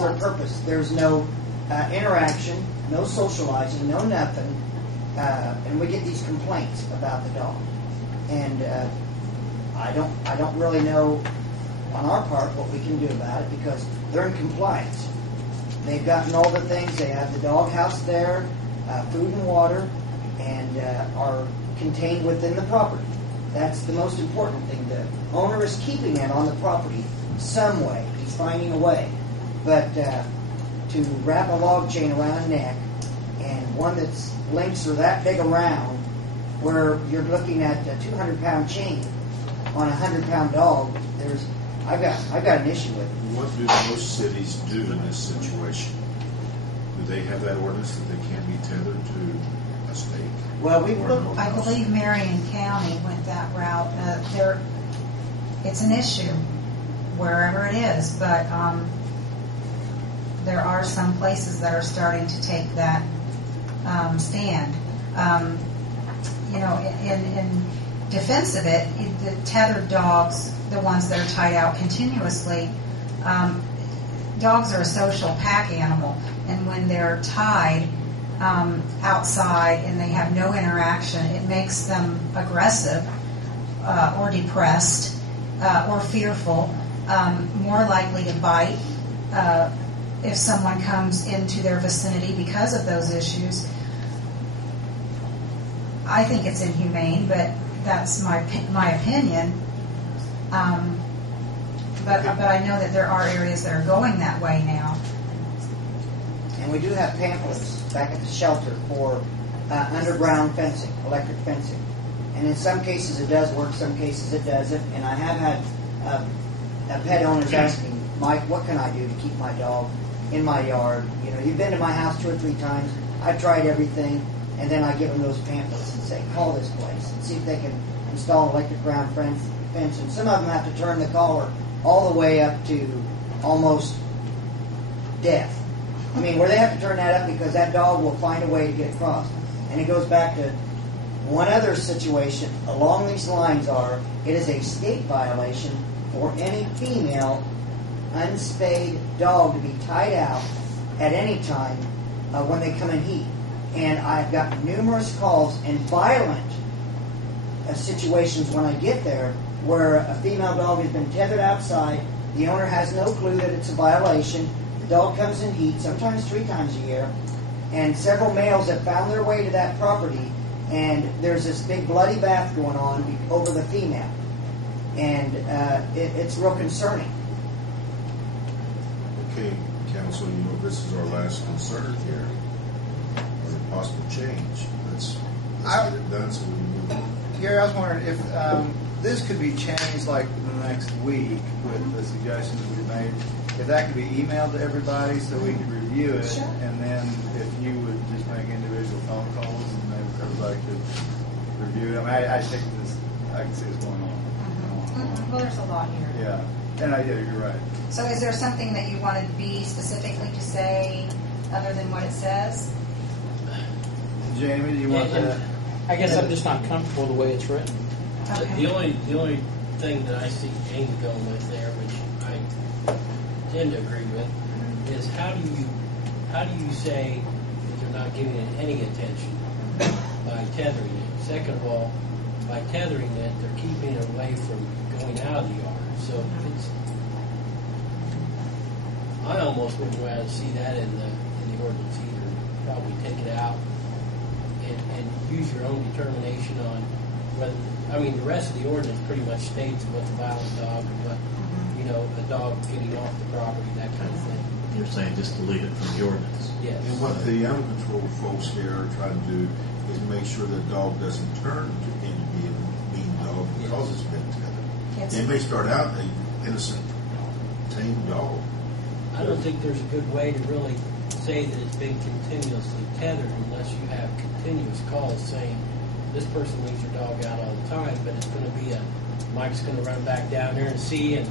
their purpose. There's no interaction, no socializing, no nothing, and we get these complaints about the dog. And I don't really know on our part what we can do about it because they're in compliance. They've gotten all the things. They have the dog house there, food and water, and are contained within the property. That's the most important thing. The owner is keeping it on the property some way. He's finding a way. But to wrap a log chain around a neck and one that's links are that big around where you're looking at a 200-pound chain on a 100-pound dog, I've got an issue with it. What do most cities do in this situation? Do they have that ordinance that they can't be tethered to a stake? Well, I believe Marion County went that route. It's an issue wherever it is, but there are some places that are starting to take that stand. In defense of it, the tethered dogs, the ones that are tied out continuously, dogs are a social pack animal, and when they're tied outside and they have no interaction, it makes them aggressive or depressed or fearful, more likely to bite if someone comes into their vicinity because of those issues. I think it's inhumane, but that's my opinion. But I know that there are areas that are going that way now. And we do have pamphlets back at the shelter for underground fencing, electric fencing. And in some cases it does work, some cases it doesn't. And I have had pet owners asking, Mike, what can I do to keep my dog in my yard? You've been to my house 2 or 3 times. I've tried everything. And then I give them those pamphlets and say, call this place and see if they can install electric ground fence. And some of them have to turn the collar all the way up to almost death. I mean, where they have to turn that up because that dog will find a way to get across. And it goes back to one other situation along these lines it is a state violation for any female unspayed dog to be tied out at any time when they come in heat. And I've got numerous calls and violent situations when I get there where a female dog has been tethered outside. The owner has no clue that it's a violation. The dog comes in heat, sometimes 3 times a year, and several males have found their way to that property, and there's this big bloody bath going on over the female. And it's real concerning. Okay, counsel, this is our last concern here. Possible change. Let's get it done so we can move on. Gary, I was wondering if this could be changed like in the next week with the suggestions we made. If that could be emailed to everybody so we could review it, sure. And then if you would just make individual phone calls and maybe everybody could review it. I mean, I think I can see this going on. Well, there's a lot here. Yeah, and you're right. So is there something that you wanted me specifically to say other than what it says? Jamie, do you want to? I guess I'm just not comfortable the way it's written. Okay. The only thing that I see Jamie going with there, which I tend to agree with, is how do you say that they're not giving it any attention by tethering it? Second of all, by tethering it, they're keeping it away from going out of the yard. So I almost would rather see that in the ordinance either. Probably take it out. And use your own determination on whether, the rest of the ordinance pretty much states what's a violent dog and what, a dog getting off the property, that kind of thing. You're saying just delete it from the ordinance. Yes. And what the animal control folks here are trying to do is make sure the dog doesn't turn into being a mean dog because it's been tethered. Yes. It may start out an innocent, tame dog. I don't think there's a good way to really say that it's been continuously tethered unless you have continuous calls saying this person leaves your dog out all the time, but it's going to be Mike's going to run back down there and see, and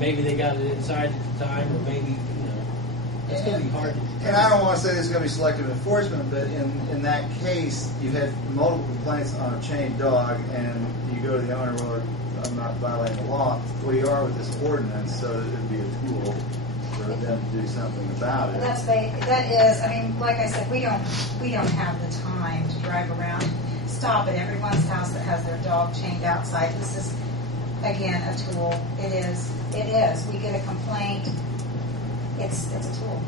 maybe they got it inside at the time, or maybe, it's going to be hard to do. And I don't want to say this is going to be selective enforcement, but in that case, you've had multiple complaints on a chained dog, and you go to the owner, well, I'm not violating the law. Well, you are with this ordinance, so it would be a tool for them to do something about it. That is, I mean, like I said, we don't have the time to drive around, stop at everyone's house that has their dog chained outside. This is, again, a tool. It is. We get a complaint. It's a tool.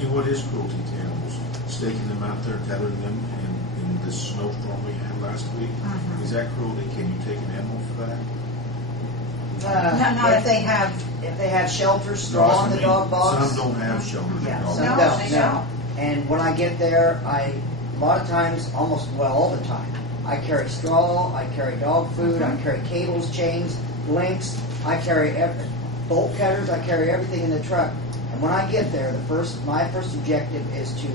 And what is cruelty to animals? Staking them out there, tethering them in this snowstorm we had last week? Mhm. Is that cruelty? Can you take an animal for that? Not if they have. If they have shelter, straw in the dog box. Some don't have shelter in the Yeah, dog some No, box. don't. they don't. And when I get there, a lot of times, all the time, I carry straw, I carry dog food, I carry cables, chains, links, I carry bolt cutters, I carry everything in the truck. And when I get there, my first objective is to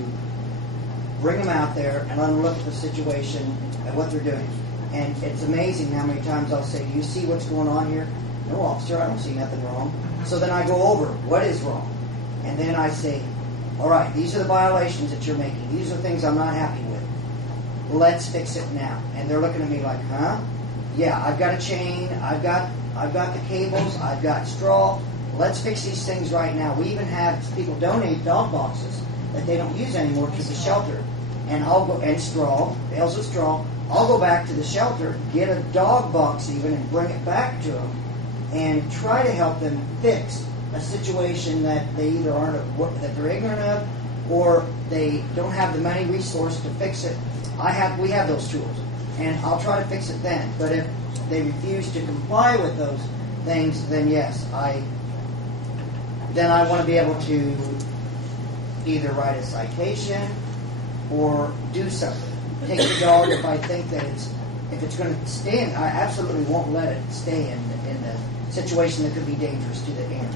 bring them out there and let them look at the situation and what they're doing. And it's amazing how many times I'll say, "Do you see what's going on here?" "No, officer, I don't see nothing wrong." So then I go over what is wrong. And then I say, "All right, these are the violations that you're making. These are things I'm not happy with. Let's fix it now." And they're looking at me like, "Huh? Yeah, I've got a chain. I've got the cables. I've got straw. Let's fix these things right now." We even have people donate dog boxes that they don't use anymore to the shelter. And I'll go, and straw, bales of straw. I'll go back to the shelter, get a dog box even, and bring it back to them, and try to help them fix a situation that they either that they're ignorant of, or they don't have the money resource to fix it. We have those tools, and I'll try to fix it then. But if they refuse to comply with those things, then yes, I want to be able to either write a citation or do something. Take the dog if I think that if it's going to stay in. I absolutely won't let it stay in the situation that could be dangerous to the animal.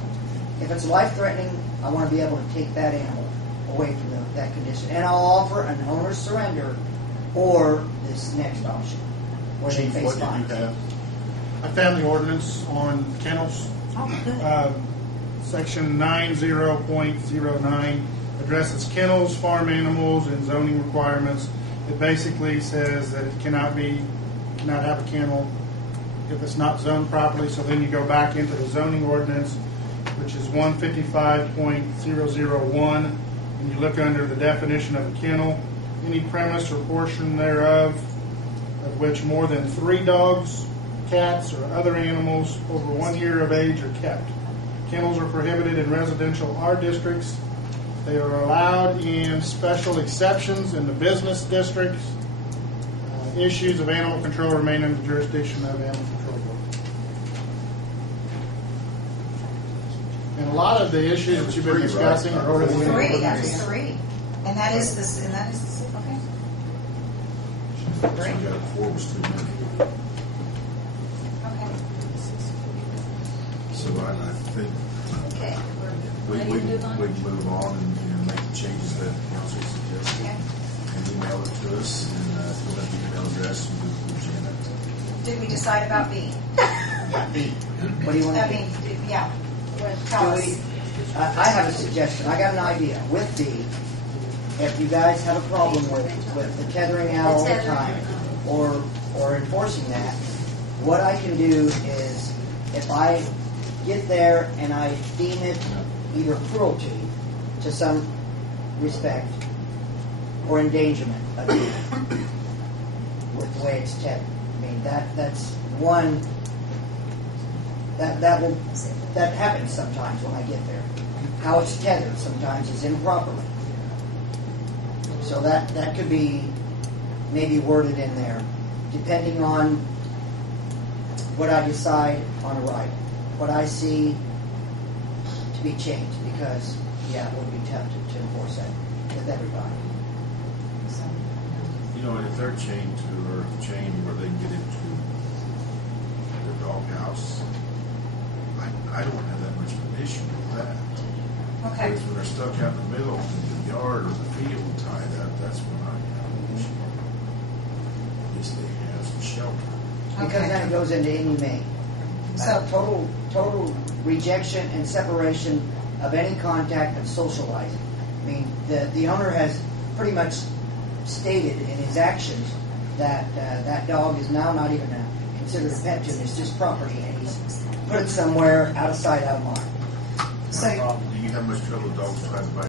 If it's life-threatening, I want to be able to take that animal away from that condition. And I'll offer an owner's surrender or this next option, where they Chief, face what did fines. you have? I found the ordinance on kennels. Section 90.09 addresses kennels, farm animals, and zoning requirements. It basically says that it cannot have a kennel if it's not zoned properly. So then you go back into the zoning ordinance, which is 155.001, and you look under the definition of a kennel. Any premise or portion thereof of which more than 3 dogs, cats, or other animals over 1 year of age are kept. Kennels are prohibited in residential R districts. They are allowed in special exceptions in the business districts. Issues of animal control remain in the jurisdiction of the Animal Control Board. And a lot of the issues that you've been discussing are already in the 3, ordinance. that's 3. And that is okay. So you got 4 was too many. Okay. So I think Okay. we move on and make the changes that council suggested, Okay. and email it to us, and we'll have the email address and we'll send it. Did we decide about B? B. What do you want to do? Yeah. Tell us. I have a suggestion. I got an idea. With B, if you guys have a problem with the tethering out all the time or enforcing that, what I can do is, if I get there and I deem it either cruelty to some respect or endangerment of you with the way it's tethered. I mean, that's one that happens sometimes when I get there. How it's tethered sometimes is improperly. So that could be maybe worded in there, depending on what I decide on a ride, what I see to be changed, because it would be tough to enforce that with everybody. You know, and if they're chained to or chained where they can get into the doghouse, I don't have that much of an issue with that. Okay. But when they're stuck out in the middle of the yard or the field tied up, that's when I have an issue. At least they have some shelter. Because then it goes into inhumane. So- Total rejection and separation of any contact of socializing. I mean, the owner has pretty much stated in his actions that that dog is now not even considered a pet to him. It's just property, and he's put it somewhere out of sight, out of mind. So- problem. Do you have much trouble with dogs trying to bite